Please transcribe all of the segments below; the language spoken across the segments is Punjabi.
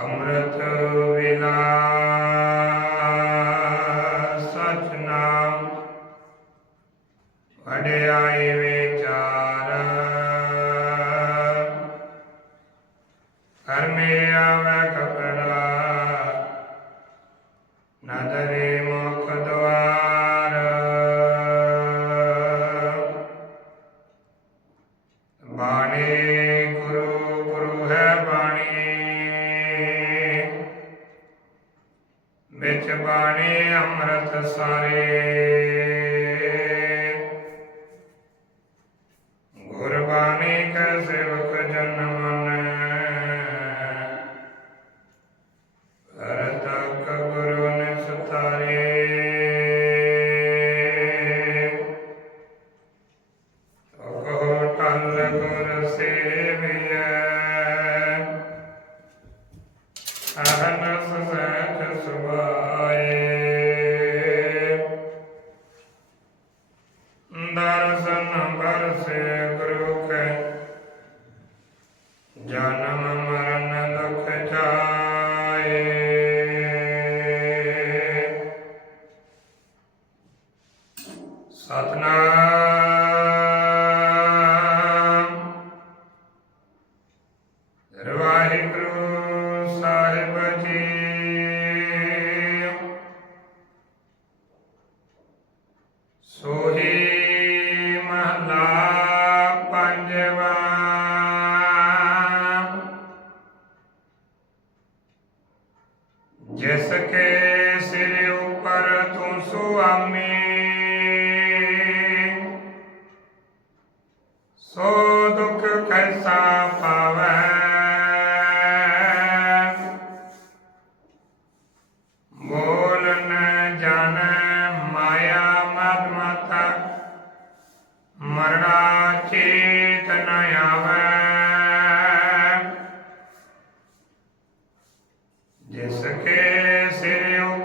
ਅੰਮ੍ਰਿਤ ਵੇਲਾ ਸਚ ਨਾਮ ਵਡਿਆਈ ਵਿਚਾਰ। ਕਰਮੇ ਆਵੇ ਕਪੜਾ। ਨਦਰੇ ਮੁਖ ਦਵਾਰ ਵਿੱਚ ਬਾਣੀ ਅੰਮ੍ਰਿਤ ਸਾਰੇ। ਦਰਸ਼ਨ ਬਰਸੇ ਗੁਰੂ ਕੈ। ਜਨਮ ਮਰਨ ਦੁਖ ਜਾਏ ਸਤਨਾਮ। ਵਾਹਿਗੁਰੂ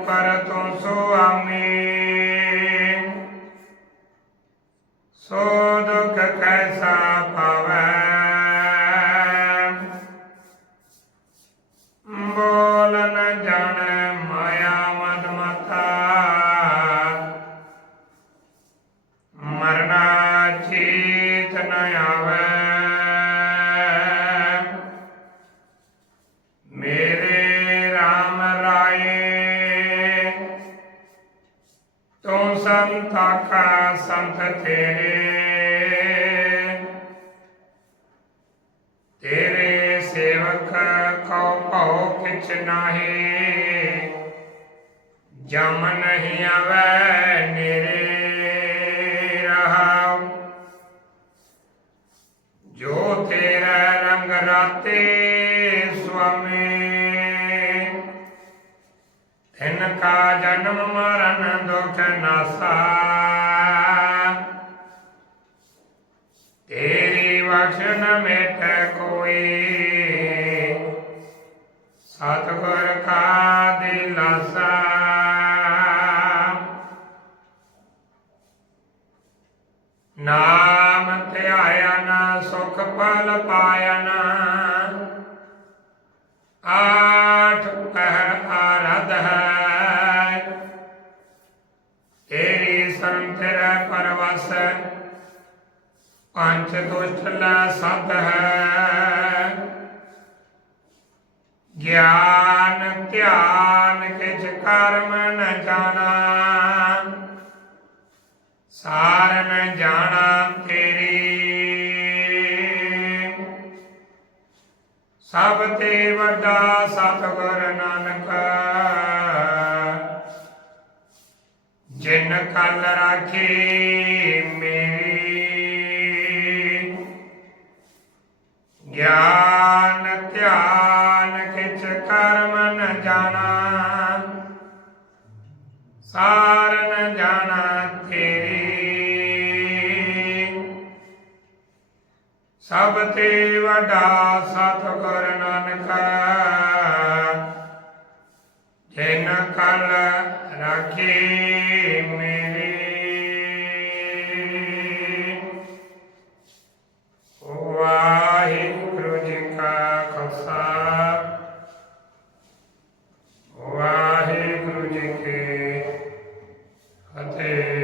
ਸਿਰ ਉਪਰ ਤੂੰ ਸੰਤਾ ਕਾ ਸੰਤ ਤੇਰੇ। ਤੇਰੇ ਸੇਵਕ ਕਉ ਭਉ ਕਿਛ ਨਾਹੀ। ਜਮ ਨਹੀਂ ਆਵੈ ਨੇਰੇ ਰਹਾਉ। ਜੋ ਤੇਰਾ ਰੰਗ ਰਾਤੇ ਤਿਨ ਕਾ ਜਨਮ ਮਰਨ ਦੁਖ ਨਾਸਾ। ਤੇਰੀ ਬਖਸ਼ ਨ ਮੇਟ ਕੋਈ। ਸਤਿਗੁਰ ਕਾ ਦਿਲਾਸਾ ਨਾਮ ਧਿਆਇਆ ਨਾ ਸੁਖ ਪਲ ਪਾਇਆ ਨਾ ਆਰਧ ਹੈ ਤੇਰੀ ਸੰਤਰ ਪਰਵਸ ਪੰਚ ਦੁਸ਼ਟ ਲੈ ਸਤ ਹੈ ਗਿਆਨ ਧਿਆਨ ਕਿਛ ਕਰਮ ਨ ਜਾਣਾ ਸਾਰ ਨ ਜਾਣਾ ਤੇਰੀ ਸਭ ਤੇ ਵੱਡਾ ਸਤਿਗੁਰ ਕਲ ਰਾਖੇ ਮੇਰੀ। ਗਿਆਨ, ਧਿਆਨ ਕਿਛ ਕਰਮ ਨ ਜਾਣਾ। ਸਾਰ ਨ ਜਾਣਾ ਤੇਰੀ। ਸਭ ਤੇ ਵੱਡਾ ਸਤਿਗੁਰ ਨਾਨਕ, ਜਿਨ ਕਲ ਰਾਖੀ eh,